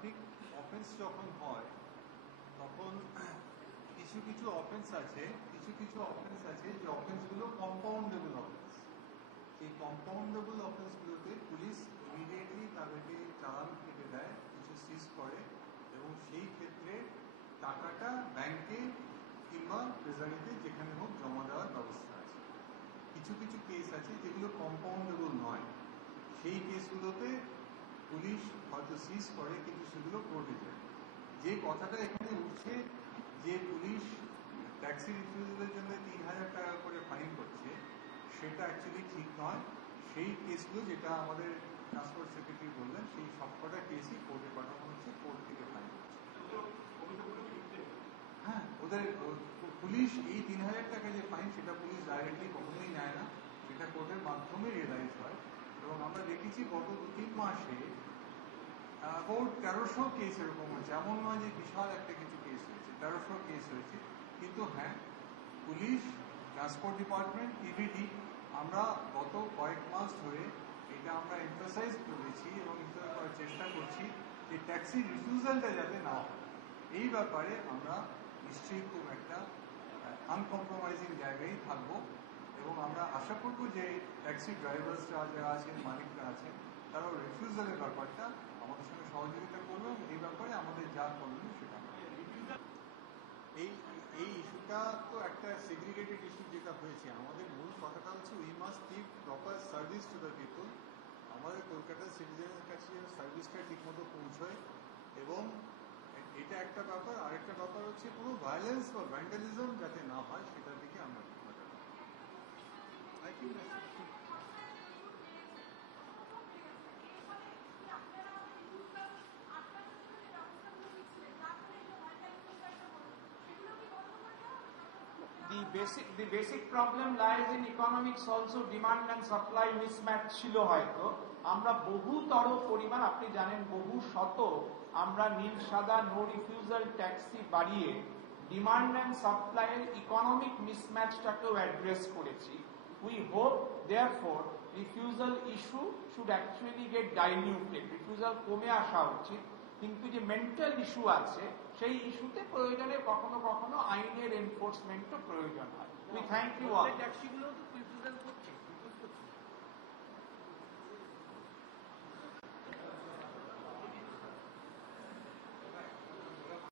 Traffic offence যখন হয় তখন কিছু কিছু অফেন্স আছে যে অফেন্সগুলো কম্পাউন্ডেবল অফেন্স। এই কম্পাউন্ডেবল অফেন্সগুলোতে পুলিশ ইমিডিয়েটলি তাদেরকে চালান কেটে দেয়, কিছু সিজ করে, এবং সেই ক্ষেত্রে টাকাটা ব্যাংকে কিংবা ট্রেজারিতে যেখানে হোক জমা দেওয়ার ব্যবস্থা আছে। কিছু কিছু কেস আছে যেগুলো কম্পাউন্ডেবল নয়, সেই কেসগুলোতে পুলিশ হয়তো সিজ করে, কিন্তু সেগুলো কোর্টে যায়। যে কথাটা এখানে উঠছে যে পুলিশ ট্যাক্সি রিফিউজালের জন্য 3,000 টাকা করে ফাইন করছে, সেটা অ্যাকচুয়ালি ঠিক নয়। সেই কেসগুলো যেটা আমাদের ট্রান্সপোর্ট সেক্রেটারি বললেন, সেই সবকটা কেসই কোর্টে পাঠানো হচ্ছে, কোর্ট থেকে ফাইন করছে। হ্যাঁ, ওদের পুলিশ এই 3,000 টাকা যে ফাইন, সেটা পুলিশ ডাইরেক্টলি কখনোই নেয় না, সেটা কোর্টের মাধ্যমে রিয়েলাইজ হয়। এবং আমরা দেখেছি গত 2-3 মাসে অ্যাবাউট 1300 কেস এরকম হয়েছে। এমন নয় যে বিশাল একটা কিছু কেস হয়েছে, 1300 কেস হয়েছে। কিন্তু হ্যাঁ, পুলিশ, ট্রান্সপোর্ট ডিপার্টমেন্ট, ইবিডি, আমরা গত কয়েক মাস ধরে এটা আমরা এমফাসাইজ করেছি এবং করার চেষ্টা করছি যে ট্যাক্সি রিফিউজালটা যাতে না হয়। এই ব্যাপারে আমরা নিশ্চয়ই খুব একটা আনকম্প্রোমাইজিং জায়গায় থাকবো, এবং আমরা আশা করবো যে ট্যাক্সি ড্রাইভার্সরা যারা আছেন, মালিকরা আছেন, তারাও রিফিউজালের ব্যাপারটা আমাদের সঙ্গে সহযোগিতা করবে, এবং এই ব্যাপারে আমাদের যা করবেন সেটা। এই ইস্যুটা তো একটা সেগ্রিগেটেড ইস্যু যেটা হয়েছে। আমাদের মূল কথাটা হচ্ছে we must give proper service to the people. আমাদের কলকাতার সিটিজেনের কাছে যেন সার্ভিসটা ঠিকমতো পৌঁছয়, এবং এটা একটা ব্যাপার। আরেকটা ব্যাপার হচ্ছে কোনো ভায়োলেন্স বা ভ্যান্ডালিজম যাতে না হয়, সেটার দিকে আমরা I think The basic problem lies in economics also. Demand and supply mismatch ছিল হয়তো। আমরা বহুতর পরিমাণ, আপনি জানেন, বহু শত আমরা নীল সাদা নো রিফিউজাল ট্যাক্সি বাড়িয়ে ডিমান্ড অ্যান্ড সাপ্লাইয়ের ইকোনমিক মিসম্যাচটাকেও অ্যাড্রেস করেছি। We hope therefore refusal issue should actually get diluted. Refusal কমে আসা উচিত, কিন্তু যে মেন্টাল ইস্যু আছে সেই ইস্যুতে প্রয়োজনে কখনো কখনো আইনের এনফোর্সমেন্টও প্রয়োজন হয়। We thank you all. ট্যাক্সিগুলো তো রিফিউজাল করছে।